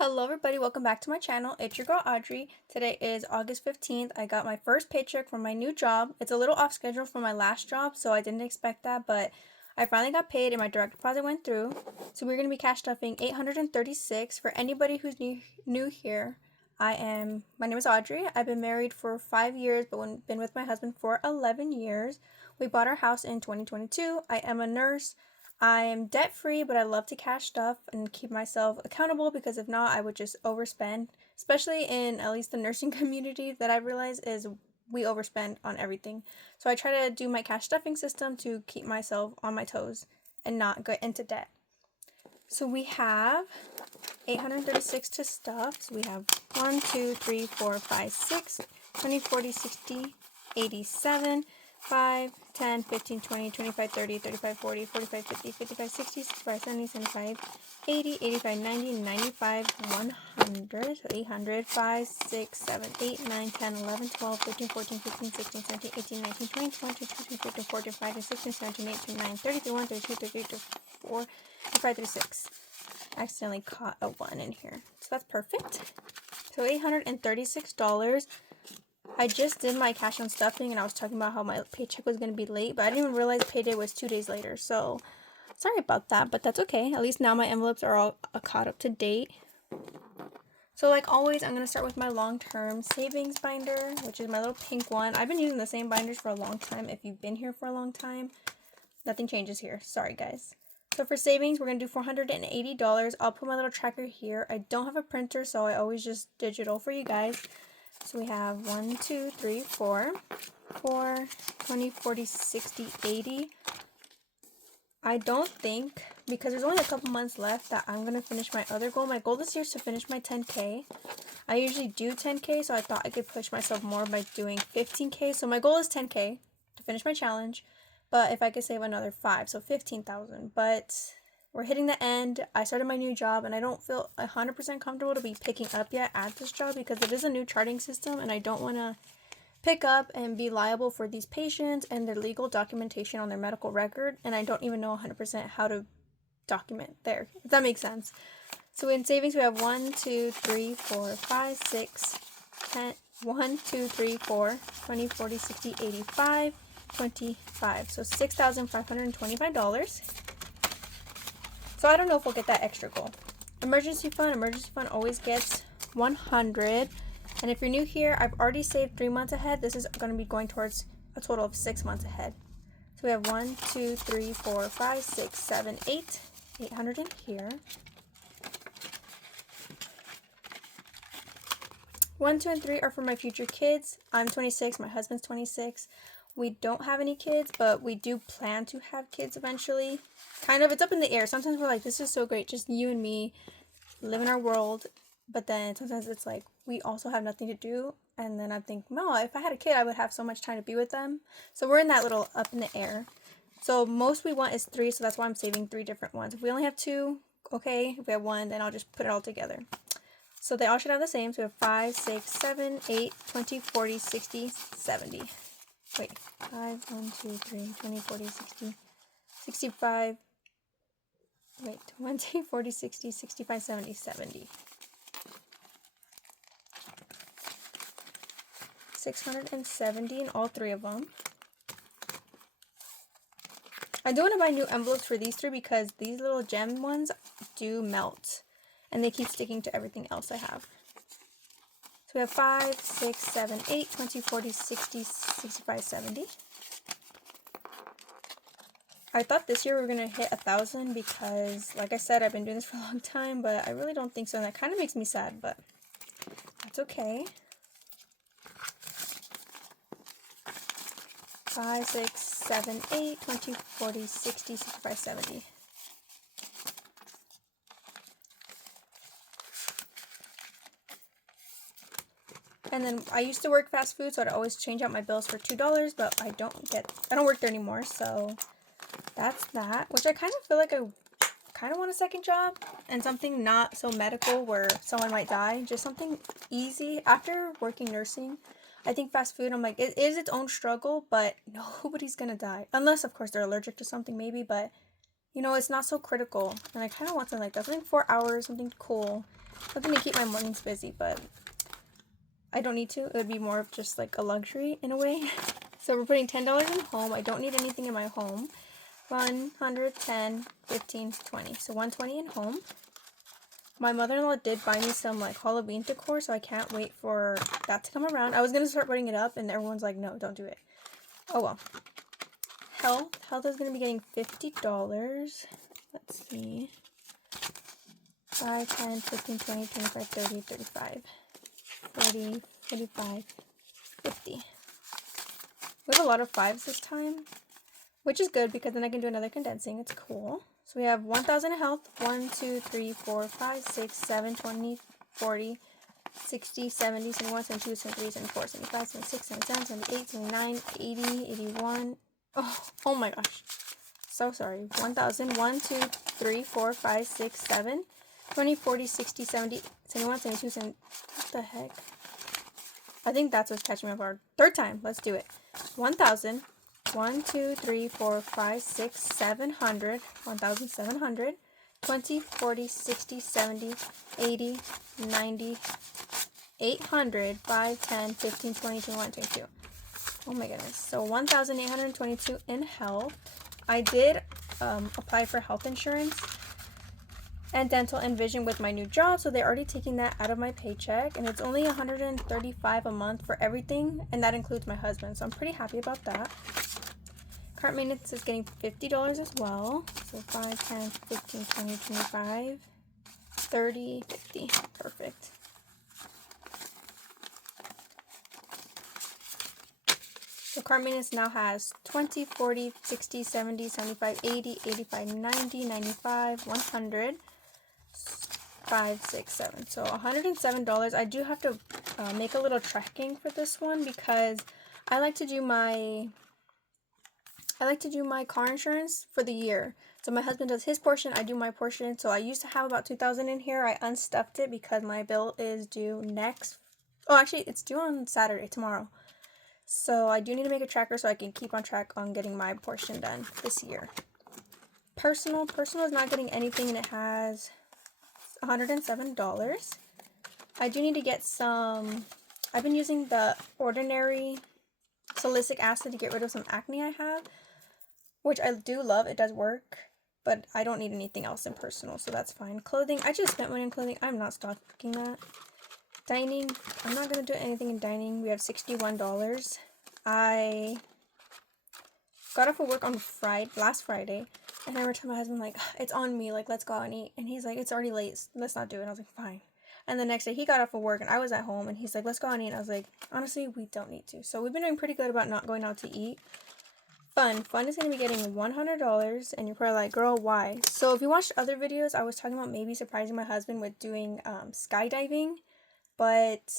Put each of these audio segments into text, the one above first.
Hello everybody, welcome back to my channel. It's your girl Audrey. Today is August 15th. I got my first paycheck from my new job. It's a little off schedule from my last job, so I didn't expect that, but I finally got paid and my direct deposit went through. So we're going to be cash stuffing $836. For anybody who's new here, my name is Audrey. I've been married for 5 years, but been with my husband for 11 years. We bought our house in 2022. I am a nurse. I am debt free, but I love to cash stuff and keep myself accountable because if not, I would just overspend, especially in at least the nursing community that I realize is we overspend on everything. So I try to do my cash stuffing system to keep myself on my toes and not get into debt. So we have 836 to stuff. So we have 1, 2, 3, 4, 5, 6, 20, 40, 60, 87, 5, 10, 15, 20, 25, 30, 35, 40, 45, 50, 55, 60, 65, 70, 75, 80, 85, 90, 95, 100, so 800, 5, 6, 7, 8, 9, 10, 11, 12, 13, 14, 15, 16, 17, 18, 19, 20, 21, 22, 23, 24, 25, 26, 16, 17, 18, 19, 30, 31, 32, 33, 34, 35, 36. I accidentally caught a 1 in here. So that's perfect. So $836. I just did my cash on stuffing and I was talking about how my paycheck was going to be late, but I didn't even realize payday was 2 days later. So sorry about that, but that's okay. At least now my envelopes are all caught up to date. So like always, I'm going to start with my long-term savings binder, which is my little pink one. I've been using the same binders for a long time. If you've been here for a long time, nothing changes here. Sorry, guys. So for savings, we're going to do $480. I'll put my little tracker here. I don't have a printer, so I always just digital for you guys. So we have 1, 2, 3, 4, 20, 40, 60, 80. I don't think, because there's only a couple months left, that I'm going to finish my other goal. My goal this year is to finish my 10K. I usually do 10K, so I thought I could push myself more by doing 15K. So my goal is 10K to finish my challenge. But if I could save another 5, so 15,000. But we're hitting the end. I started my new job and I don't feel 100% comfortable to be picking up yet at this job because it is a new charting system and I don't want to pick up and be liable for these patients and their legal documentation on their medical record. And I don't even know 100% how to document there, if that makes sense. So in savings, we have 1, 2, 3, 4, 5, 6, 10, 1, 2, 3, 4, 20, 40, 60, 85, 25. So $6,525. So I don't know if we'll get that extra goal. Emergency fund always gets 100. And if you're new here, I've already saved 3 months ahead. This is going to be going towards a total of 6 months ahead. So we have 1, 2, 3, 4, 5, 6, 7, 8. 800 in here. 1, 2, and 3 are for my future kids. I'm 26. My husband's 26. We don't have any kids, but we do plan to have kids eventually. Kind of, it's up in the air. Sometimes we're like, this is so great, just you and me, live in our world. But then sometimes it's like, we also have nothing to do. And then I think, no, if I had a kid, I would have so much time to be with them. So we're in that little up in the air. So most we want is 3, so that's why I'm saving 3 different ones. If we only have 2, okay. If we have 1, then I'll just put it all together. So they all should have the same. So we have 5, 6, 7, 8, 20, 40, 60, 70. Wait, 5, 1, 2, 3, 20, 40, 60, 65, wait, 20, 40, 60, 65, 70, 70. 670 in all 3 of them. I do want to buy new envelopes for these 3 because these little gem ones do melt. And they keep sticking to everything else I have. So we have 5, 6, 7, 8, 20, 40, 60, 65, 70. I thought this year we were going to hit 1,000 because, like I said, I've been doing this for a long time, but I really don't think so. And that kind of makes me sad, but that's okay. 5, 6, 7, 8, 20, 40, 60, 65, 70. And then I used to work fast food, so I'd always change out my bills for $2, but I don't work there anymore, so that's that. Which I kind of feel like I kind of want a second job and something not so medical where someone might die. Just something easy. After working nursing, I think fast food, I'm like, it is its own struggle, but nobody's gonna die. Unless, of course, they're allergic to something maybe, but, you know, it's not so critical. And I kind of want something like that. Something 4 hours, something cool. something to keep my mornings busy, but I don't need to. It would be more of just like a luxury in a way. So we're putting $10 in home. I don't need anything in my home. 110, 15, 20. So 120 in home. My mother-in-law did buy me some like Halloween decor, so I can't wait for that to come around. I was going to start putting it up, and everyone's like, no, don't do it. Oh well. Health is going to be getting $50. Let's see. 5, 10, 15, 20, 25, 30, 35, 40, 45, 50. We have a lot of 5s this time, which is good because then I can do another condensing. It's cool. So we have 1,000 in health. 1, 2, 3, 4, 5, 6, 7, 20, 40, 60, 70, 71, 72, 73, 74, 75, 76, 77, 78, 79, 80, 81. Oh my gosh. So sorry. 1,000. 1, 2, 3, 4, 5, 6, 7, 20, 40, 60, 70, 71, 72, 70. What the heck? I think that's what's catching me off guard. Third time. Let's do it. 1,000. 1, 2, 3, 4, 5, 6, 700. 1,700. 20, 40, 60, 70, 80, 90, 800, 5, 10, 15, 20, 21, 22. Oh my goodness. So 1,822 in health. I did apply for health insurance and dental and vision with my new job, so they're already taking that out of my paycheck, and it's only $135 a month for everything, and that includes my husband, so I'm pretty happy about that. Cart maintenance is getting $50 as well, so 5, 10, 15, 20, 25, 30, 50. Perfect. So cart maintenance now has 20, 40, 60, 70, 75, 80, 85, 90, 95, 100, 5, 6, 7. So $107. I do have to make a little tracking for this one because I like to do my car insurance for the year. So my husband does his portion, I do my portion. So I used to have about $2,000 in here. I unstuffed it because my bill is due next. Oh, actually, it's due on Saturday, tomorrow. So I do need to make a tracker so I can keep on track on getting my portion done this year. Personal is not getting anything, and it has $107. I do need to get some. I've been using the Ordinary salicylic acid to get rid of some acne I have, which I do love. It does work, but I don't need anything else in personal, so that's fine. Clothing, I just spent money on clothing. I'm not stocking that. Dining, I'm not going to do anything in dining. We have $61. I got off of work on last Friday, and I remember telling my husband, like, it's on me, like, let's go out and eat. And he's like, it's already late, let's not do it. And I was like, fine. And the next day, he got off of work, and I was at home, and he's like, let's go out and eat. And I was like, honestly, we don't need to. So we've been doing pretty good about not going out to eat. Fun is going to be getting $100, and you're probably like, girl, why? So if you watched other videos, I was talking about maybe surprising my husband with doing skydiving, but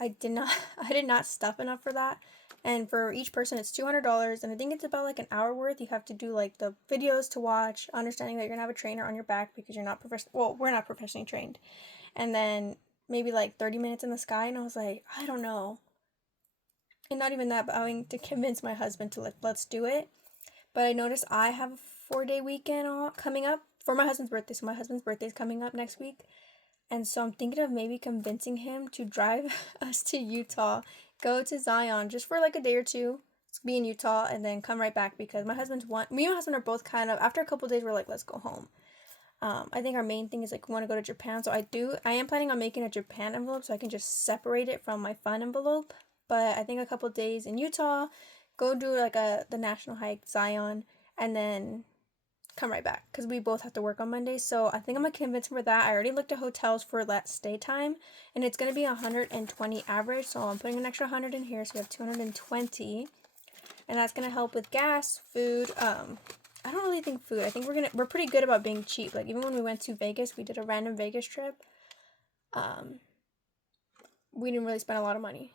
I did not stuff enough for that. And for each person, it's $200, and I think it's about like an hour worth. You have to do like the videos to watch, understanding that you're gonna have a trainer on your back because you're not we're not professionally trained. And then maybe like 30 minutes in the sky, and I was like, I don't know. And not even that, but having to convince my husband to let's do it. But I noticed I have a 4-day weekend coming up for my husband's birthday. So my husband's birthday is coming up next week. And so I'm thinking of maybe convincing him to drive us to Utah, go to Zion just for like a day or two, be in Utah, and then come right back because me and my husband are both kind of, after a couple of days, we're like, let's go home. I think our main thing is like we want to go to Japan. So I am planning on making a Japan envelope so I can just separate it from my fun envelope. But I think a couple of days in Utah, go do like the national hike, Zion, and then come right back because we both have to work on Monday. So I think I'm gonna convince him for that. I already looked at hotels for that stay time, and it's gonna be 120 average. So I'm putting an extra 100 in here, so we have 220, and that's gonna help with gas, food. I don't really think food. I think we're pretty good about being cheap. Like even when we went to Vegas, we did a random Vegas trip. We didn't really spend a lot of money.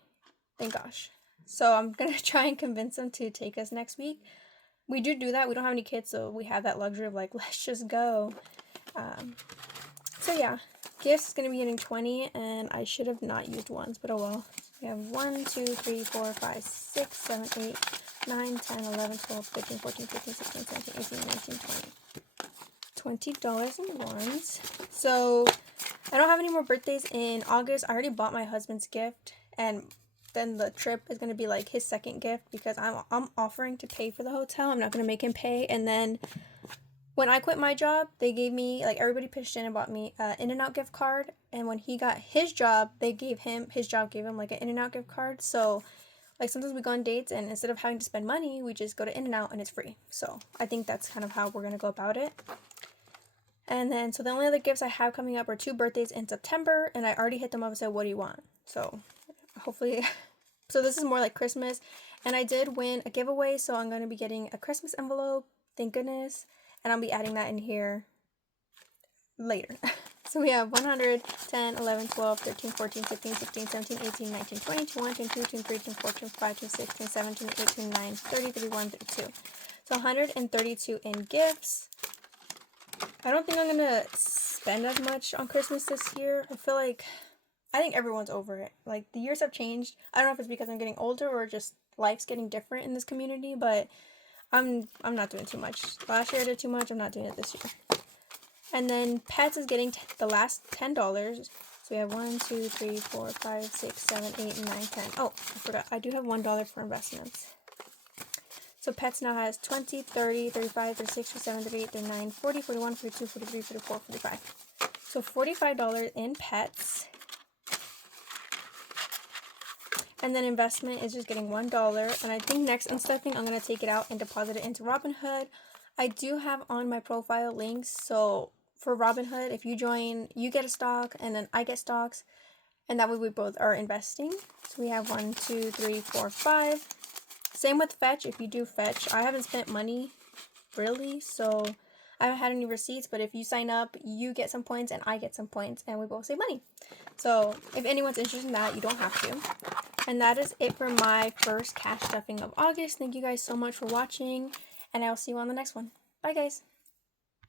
Thank gosh. So I'm going to try and convince them to take us next week. We do that. We don't have any kids, so we have that luxury of like, let's just go. So yeah, gifts is going to be getting 20, and I should have not used ones, but oh well. We have 1, 2, 3, 4, 5, 6, 7, 8, 9, 10, 11, 12, 13, 14, 15, 16, 17, 18, 19, 20. $20 in ones. So I don't have any more birthdays in August. I already bought my husband's gift, and then the trip is going to be like his second gift because I'm offering to pay for the hotel. I'm not going to make him pay. And then when I quit my job, they gave me, like, everybody pitched in and bought me an In-N-Out gift card. And when he got his job, his job gave him like an In-N-Out gift card. So like sometimes we go on dates and instead of having to spend money, we just go to In-N-Out and it's free. So I think that's kind of how we're going to go about it. And then, so the only other gifts I have coming up are 2 birthdays in September, and I already hit them up and said, what do you want? So hopefully, so this is more like Christmas. And I did win a giveaway, so I'm going to be getting a Christmas envelope, thank goodness. And I'll be adding that in here later. So we have 100, 10, 11, 12, 13, 14, 15, 16, 17, 18, 19, 20, 21, 22, 23, 24, 25, 26, 27, 28, 29, 30, 31, 32. So 132 in gifts. I don't think I'm going to spend as much on Christmas this year. I think everyone's over it. Like, the years have changed. I don't know if it's because I'm getting older or just life's getting different in this community, but I'm not doing too much. Last year I did too much. I'm not doing it this year. And then Pets is getting the last $10. So we have 1, 2, 3, 4, 5, 6, 7, 8, 9, 10. Oh, I forgot. I do have $1 for investments. So Pets now has 20, 30, 35, 36, 37, 38, 39, 40, 41, 42, 43, 44, 45. So $45 in Pets. And then investment is just getting $1. And I think next unstuffing, I'm going to take it out and deposit it into Robinhood. I do have on my profile links. So for Robinhood, if you join, you get a stock and then I get stocks. And that way we both are investing. So we have 1, 2, 3, 4, 5. Same with Fetch. If you do Fetch, I haven't spent money really, so I haven't had any receipts, but if you sign up, you get some points and I get some points and we both save money. So if anyone's interested in that, you don't have to. And that is it for my first cash stuffing of August. Thank you guys so much for watching, and I will see you on the next one. Bye guys.